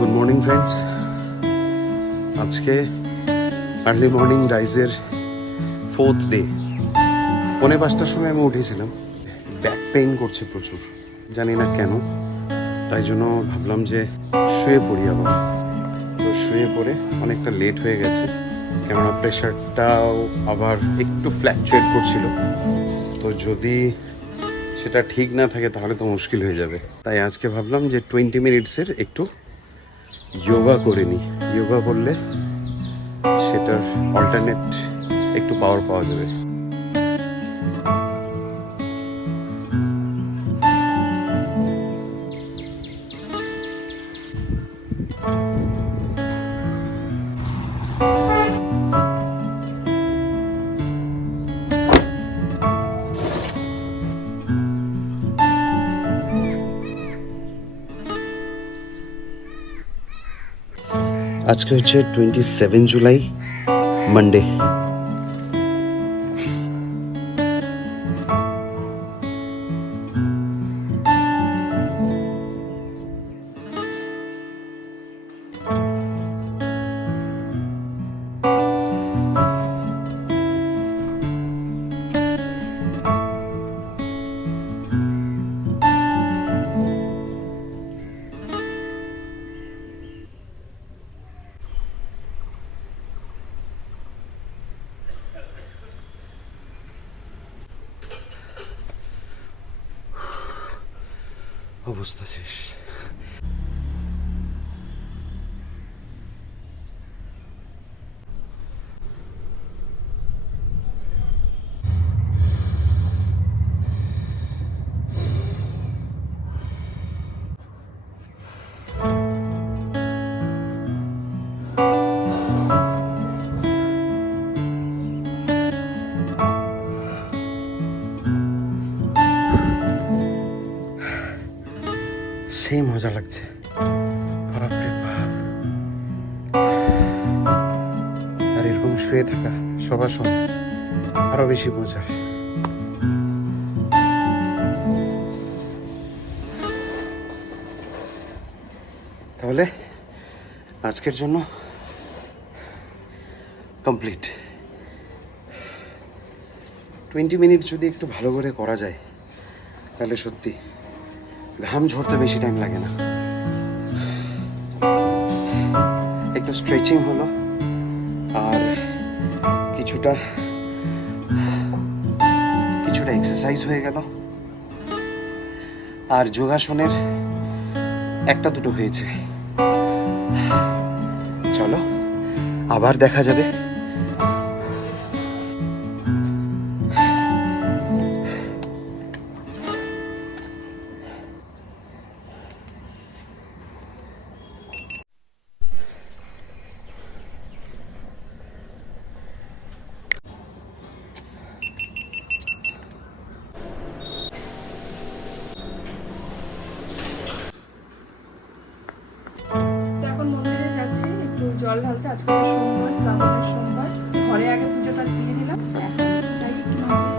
Good morning friends. আজকে early morning রাইজের 4th day. 5:45টার সময় আমি উঠেছিলাম। ব্যাক পেইন করছে প্রচুর, জানি না কেন। তাই জন্য ভাবলাম যে শুয়ে পড়ি আবার। তো শুয়ে পড়ে অনেকটা লেট হয়ে গেছে, কেননা প্রেশারটাও আবার একটু ফ্ল্যাকচুয়েট করছিল। তো যদি সেটা ঠিক না থাকে তাহলে তো মুশকিল হয়ে যাবে। তাই আজকে ভাবলাম যে 20 মিনিটসের একটু যোগা করে নিই। যোগা করলে সেটার অল্টারনেট একটু পাওয়ার পাওয়া যাবে। আজকে হচ্ছে 27 জুলাই, মানডে। অবস্থা শেষ। সেই মজা লাগছে, বাপরে বাপ। আর এরকম শুয়ে থাকা সবার আরো বেশি মজার। তাহলে আজকের জন্য কমপ্লিট। 20 মিনিট যদি একটু ভালো করে করা যায় তাহলে সত্যি ঘাম ঝরতে বেশি টাইম লাগে না। একটু স্ট্রেচিং হলো আর কিছুটা এক্সারসাইজ হয়ে গেল, আর যোগাসনের একটা দুটো হয়েছে। চলো আবার দেখা যাবে। জল ঢালতে। আজকে তো সোমবার, শ্রাবণের সোমবার। ঘরে আগে পুজোটা দিয়ে দিলাম, এখন যাই একটু মন্দিরে।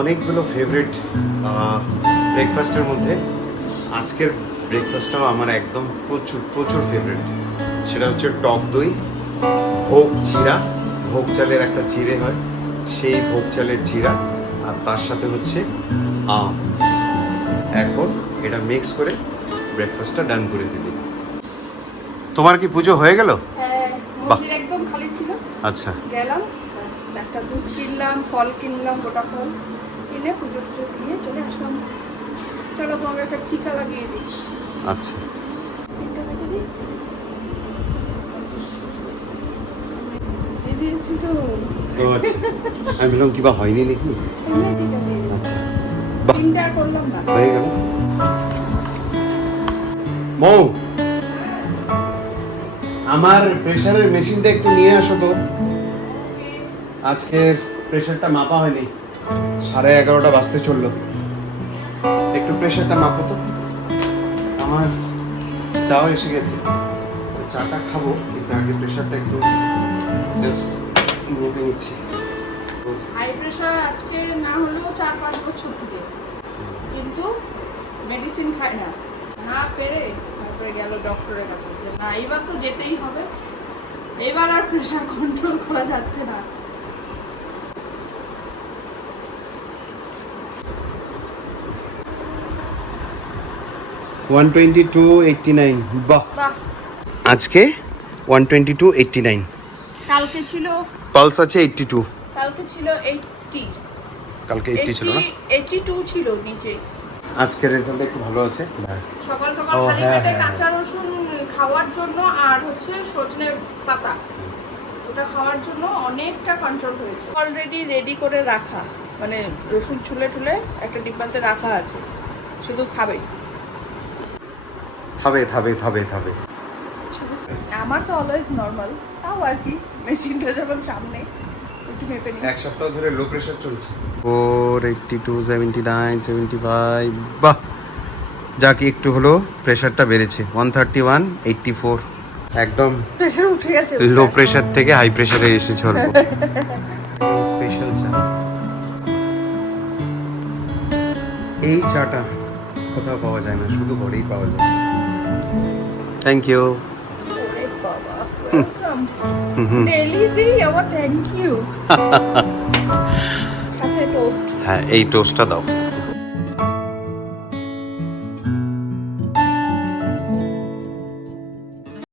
অনেকগুলো ফেভারিট ব্রেকফাস্টের মধ্যে আজকের ব্রেকফাস্টটাও আমার একদম প্রচুর ফেভারিট। সেটা হচ্ছে টক দই, ভোগ চিরা। ভোগ চালের একটা চিড়ে হয়, সেই ভোগ চালের চিরা, আর তার সাথে হচ্ছে আম। এখন এটা মিক্স করে ব্রেকফাস্টটা ডান করে দিবি। তোমার কি পুজো হয়ে গেল? হ্যাঁ, মন্দির একদম খালি ছিল। আচ্ছা, গেলাম, একটা দুধ কিনলাম, ফল কিনলাম, গোটা ফল কিনে পুজো টুজো দিয়ে চলে আসলাম। চলো তোমাকে একটা টিকা লাগিয়ে দিই। আচ্ছা। দিদি দিয়েছি তো। ও আচ্ছা, আমি বললাম কি বা হয়নি নাকি। এমনি টিকা দিয়ে দিয়েছি। আচ্ছা, বাহ, 3টা করলাম না। হয়ে গেল। মৌ, আমার প্রেসারের মেশিনটা একটু নিয়ে আসো তো। আজকের প্রেসারটা মাপা হয়নি, 11:30 বাজতে চললো। একটু প্রেসারটা মাপো তো। আমার চাও এসে গেছে, তো চাটা খাবো, কিন্তু আগে প্রেসারটা একটু জাস্ট মেপে নিচ্ছি। হাই প্রেশার আজকে না হলেও 4-5 বছর থেকে, কিন্তু মেডিসিন খায় না, না পেরে তারপরে গেল ডক্টরের কাছে যে না এবার তো যেতেই হবে, এবার আর প্রেশার কন্ট্রোল করা যাচ্ছে না। ওয়ান 122/89, বাহ। বাহ, আজকে 122/89, কালকে ছিল পালস আছে 82, কালকে ছিল 80, কালকে 80 ছিল না। 82 ছিল নিচে। আজকের রেজাল্ট একটু ভালো আছে। সকাল সকাল ও, খালি হ্যাঁ, পেটে হ্যাঁ, কাঁচা রসুন খাওয়ার জন্য আর হচ্ছে সজনে পাতা, ওটা খাওয়ার জন্য অনেকটা কন্ট্রোল হয়েছে। অলরেডি রেডি করে রাখা, মানে রসুন ছুলে টুলে একটা ডিব্বাতে রাখা আছে, শুধু খাবে। থাবে থাবে থাবে থাবে। শুধু আমার তো অলওয়েজ নর্মাল, তাও আর কি মেশিনটা যখন সামনে একটু মেপে নিই। এক সপ্তাহ ধরে লো প্রেসার চলছে। 482, 79, 75, বাহ, যাক একটু হলো প্রেসারটা বেড়েছে। 131/84, একদম প্রেশার উঠে গেছে। লো প্রেসার থেকে হাই প্রেসারে এসেছে অল্প। স্পেশাল চা, এই চাটা কোথাও পাওয়া যায় না, শুধু ঘরেই পাওয়া যায়। Thank you. ওরে বাবা, ওয়েলকাম। ডেলি দিই আবার থ্যাংক ইউ। সাথে টোস্ট। হ্যাঁ, এই টোস্টটা দাও।